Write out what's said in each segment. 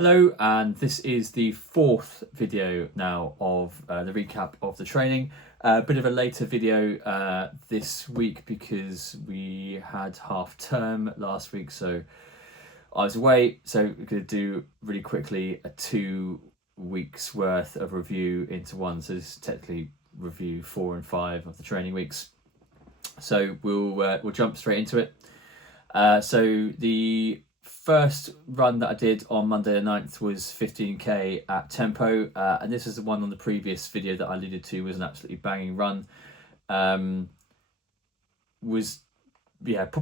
Hello, and this is the fourth video now of the recap of the training. A bit of a later video this week because we had half term last week, so I was away. So we're going to do really quickly a 2 weeks worth of review into one. So this is technically review 4 and 5 of the training weeks. So we'll jump straight into it. So the first run that I did on Monday the 9th was 15k at tempo, and this is the one on the previous video that I alluded to was an absolutely banging run. Was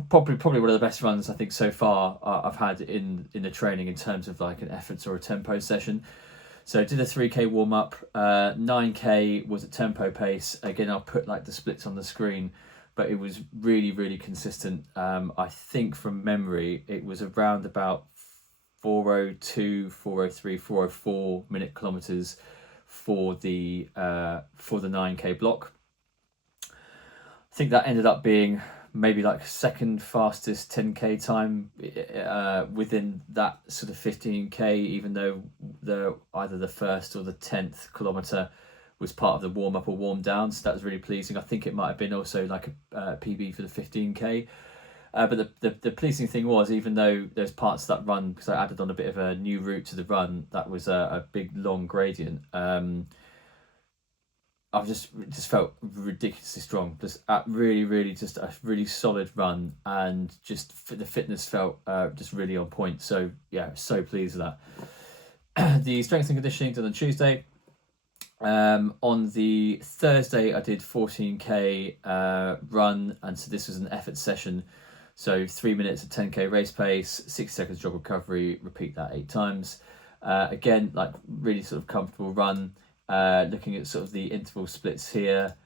probably one of the best runs I think so far I've had in the training in terms of like an effort or a tempo session. So I did a 3k warm up, 9k was at tempo pace. Again, I'll put like the splits on the screen, but it was really consistent. I think from memory, it was around about 402, 403, 404 minute kilometers for the 9k block. I think that ended up being maybe like second fastest 10k time within that sort of 15k, even though either the first or the 10th kilometer was part of the warm up or warm down, so that was really pleasing. I think it might have been also like a PB for the 15k, but the pleasing thing was, even though there's parts of that run, because I added on a bit of a new route to the run that was a big long gradient, I just felt ridiculously strong. Just really just a really solid run, and just the fitness felt just really on point. So yeah, so pleased with that. The strength and conditioning done on Tuesday. On the Thursday I did 14k run, and so this was an effort session, so 3 minutes at 10k race pace, 6 seconds jog recovery, repeat that 8 times. Again, like really sort of comfortable run. Looking at sort of the interval splits here,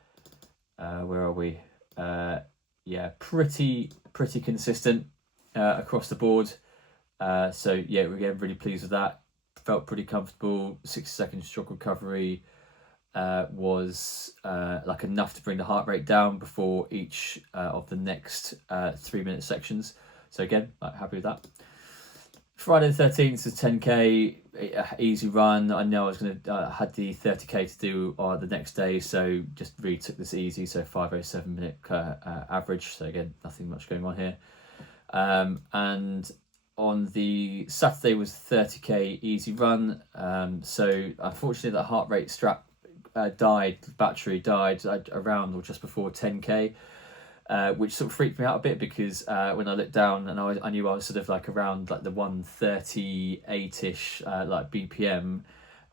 where are we? Yeah, pretty consistent across the board. So yeah, again, really pleased with that. Felt pretty comfortable. 6 seconds jog recovery was like enough to bring the heart rate down before each of the next 3 minute sections. So again, like happy with that. Friday the 13th is 10k, easy run. I know I was going to had the 30k to do the next day, so just really took this easy. So 5:07 minute average. So again, nothing much going on here. And on the Saturday was 30k easy run. So unfortunately, the heart rate strap battery died around or just before 10k. Which sort of freaked me out a bit, because when I looked down and I knew I was sort of like around like the 138-ish like BPM,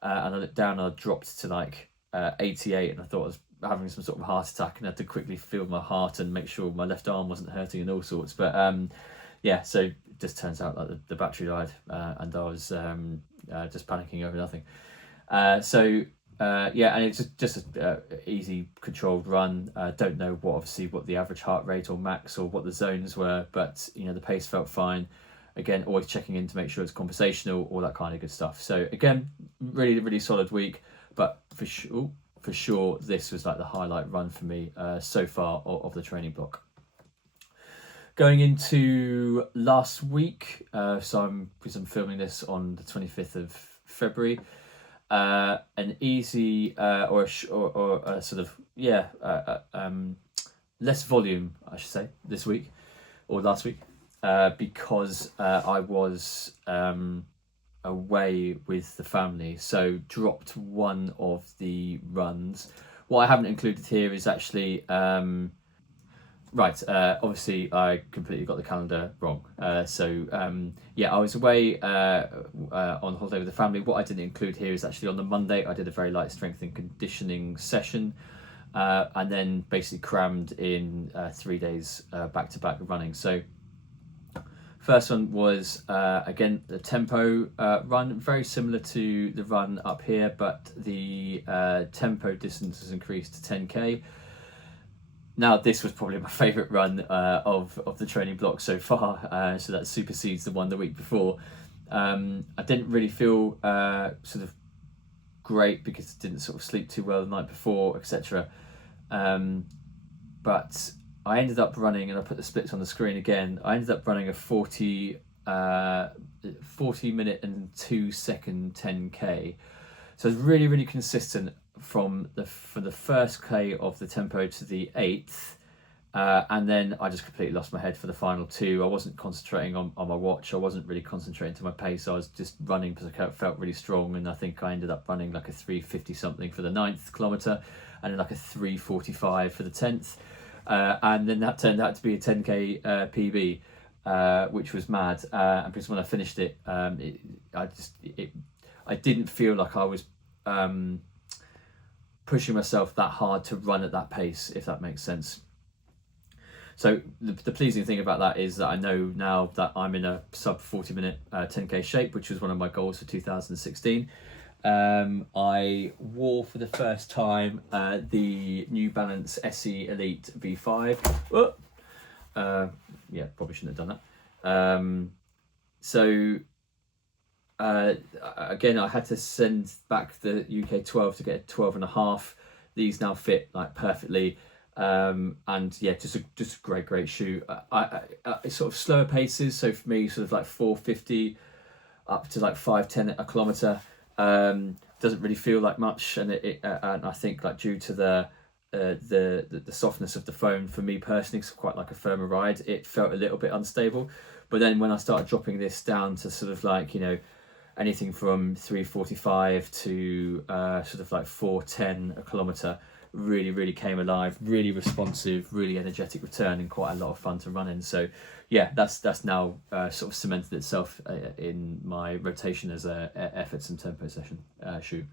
and I looked down and I dropped to like 88, and I thought I was having some sort of heart attack, and I had to quickly feel my heart and make sure my left arm wasn't hurting and all sorts. But yeah, so it just turns out like the battery died, and I was just panicking over nothing. Yeah, and it's just an easy controlled run. Don't know what the average heart rate or max or what the zones were, but you know, the pace felt fine. Again, always checking in to make sure it's conversational, all that kind of good stuff. So again, really solid week, but for sure this was like the highlight run for me so far of the training block. Going into last week, because I'm filming this on the 25th of February. An easy or a sort of less volume, I should say, this week or last week, because I was away with the family, so dropped one of the runs. What I haven't included here is actually obviously I completely got the calendar wrong. Yeah, I was away on holiday with the family. What I didn't include here is actually on the Monday I did a very light strength and conditioning session, and then basically crammed in 3 days back-to-back running. So first one was again the tempo run, very similar to the run up here, but the tempo distance has increased to 10k. Now, this was probably my favourite run of the training block so far, so that supersedes the one the week before. I didn't really feel sort of great because I didn't sort of sleep too well the night before, etc. But I ended up running, and I put the splits on the screen again, I ended up running a 40 40-minute and 2-second 10k. So it's really, really consistent from the first k of the tempo to the 8th. And then I just completely lost my head for the final 2. I wasn't concentrating on my watch. I wasn't really concentrating to my pace. I was just running because I felt really strong. And I think I ended up running like a 3:50 something for the 9th kilometre and then like a 3:45 for the 10th. And then that turned out to be a 10k PB, which was mad. And because when I finished it, I didn't feel like I was pushing myself that hard to run at that pace, if that makes sense. So the pleasing thing about that is that I know now that I'm in a sub 40-minute 10k shape, which was one of my goals for 2016. I wore for the first time the New Balance SE Elite V5. Yeah, probably shouldn't have done that. Again, I had to send back the UK 12 to get a 12.5. These now fit like perfectly. And yeah, just a great shoe. I sort of slower paces, so for me sort of like 4:50 up to like 5:10 a kilometre doesn't really feel like much, and and I think like due to the softness of the foam, for me personally, it's quite like a firmer ride. It felt a little bit unstable, but then when I started dropping this down to sort of like, you know, anything from 3:45 to sort of like 4:10 a kilometre, really came alive, really responsive, really energetic return, and quite a lot of fun to run in. So yeah, that's now sort of cemented itself in my rotation as a efforts and tempo session shoe.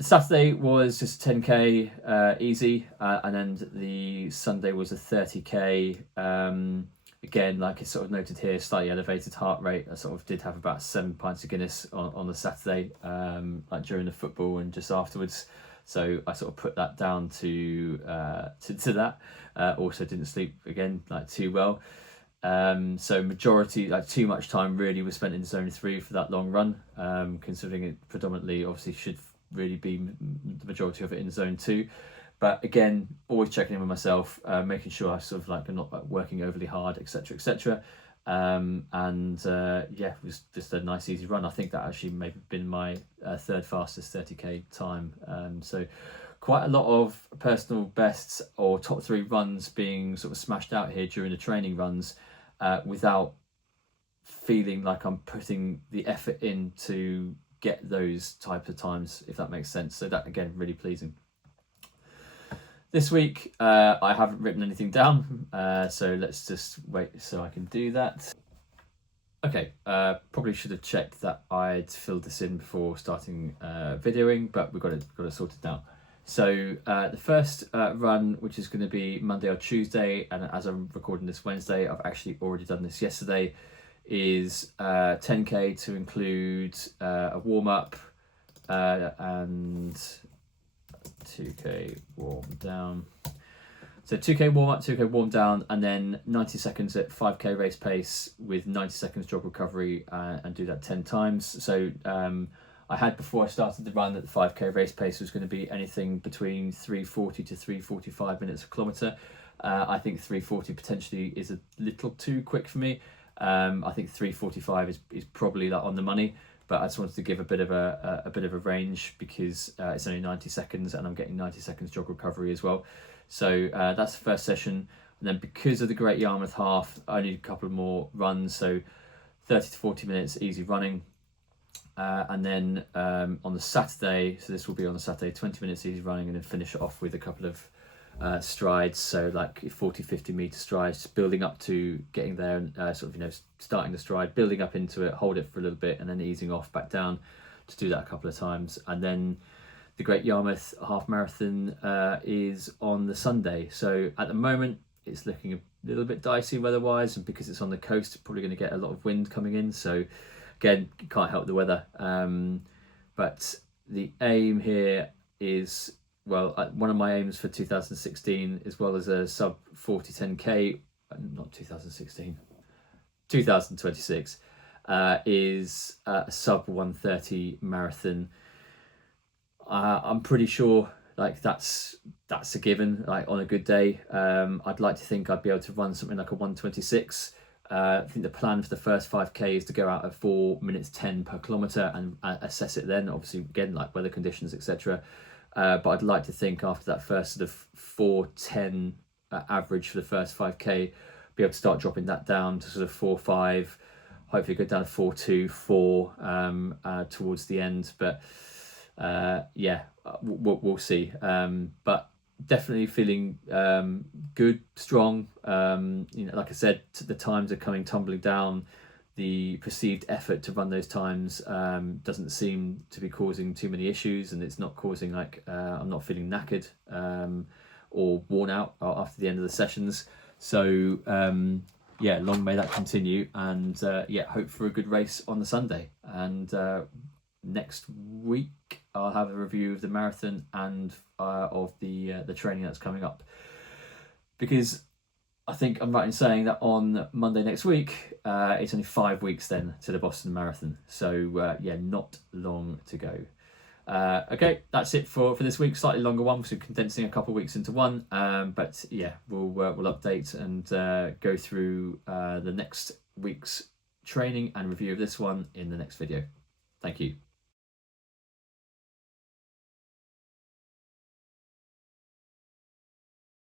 Saturday was just 10k easy, and then the Sunday was a 30k. Again, like it's sort of noted here, slightly elevated heart rate. I sort of did have about 7 pints of Guinness on the Saturday, like during the football and just afterwards. So I sort of put that down to that. Also didn't sleep again like too well. So majority, like too much time really was spent in zone 3 for that long run, considering it predominantly obviously should really be the majority of it in zone 2. But again, always checking in with myself, making sure I sort of like I'm not working overly hard, etc. Yeah, it was just a nice easy run. I think that actually may have been my third fastest 30k time. So quite a lot of personal bests or top 3 runs being sort of smashed out here during the training runs, without feeling like I'm putting the effort in to get those types of times, if that makes sense. So that, again, really pleasing. This week, I haven't written anything down, so let's just wait so I can do that. Okay, probably should have checked that I'd filled this in before starting videoing, but we've got it sorted now. So the first run, which is going to be Monday or Tuesday, and as I'm recording this Wednesday, I've actually already done this yesterday, is 10k to include a warm-up and 2k warm down. So 2k warm up, 2k warm down, and then 90 seconds at 5k race pace with 90 seconds jog recovery, and do that 10 times. So I had, before I started the run, that the 5k race pace was going to be anything between 3:40 to 3:45 minutes a kilometre. I think 3:40 potentially is a little too quick for me. I think 3:45 is probably like on the money. But I just wanted to give a bit of a range, because it's only 90 seconds and I'm getting 90 seconds jog recovery as well. So that's the first session. And then because of the Great Yarmouth Half, I need a couple more runs. So 30 to 40 minutes easy running. And then on the Saturday, so this will be on the Saturday, 20 minutes easy running, and then finish it off with a couple of strides, so like 40-50 meter strides, building up to getting there, and sort of, you know, starting the stride, building up into it, hold it for a little bit, and then easing off back down, to do that a couple of times. And then the Great Yarmouth Half Marathon is on the Sunday. So at the moment it's looking a little bit dicey weather-wise, and because it's on the coast, probably going to get a lot of wind coming in. So again, can't help the weather. But the aim here is, well, one of my aims for 2016, as well as a sub 40 10k, not 2016, 2026, is a sub 130 marathon. I'm pretty sure like that's a given. Like on a good day, I'd like to think I'd be able to run something like a 126. I think the plan for the first 5k is to go out at 4 minutes 10 per kilometre and assess it then, obviously again like weather conditions, etc. But I'd like to think after that first sort of 4:10 average for the first 5k, be able to start dropping that down to sort of 4:5, hopefully go down to 4:2, 4 towards the end. But yeah, we'll see. But definitely feeling good, strong. You know, like I said, the times are coming tumbling down. The perceived effort to run those times doesn't seem to be causing too many issues, and it's not causing like I'm not feeling knackered or worn out after the end of the sessions. So yeah, long may that continue, and yeah, hope for a good race on the Sunday. And next week I'll have a review of the marathon and of the training that's coming up, because I think I'm right in saying that on Monday next week it's only 5 weeks then to the Boston Marathon, so yeah, not long to go. Okay, that's it for this week. Slightly longer one, so condensing a couple of weeks into one. But yeah, we'll update and go through the next week's training and review of this one in the next video. Thank you.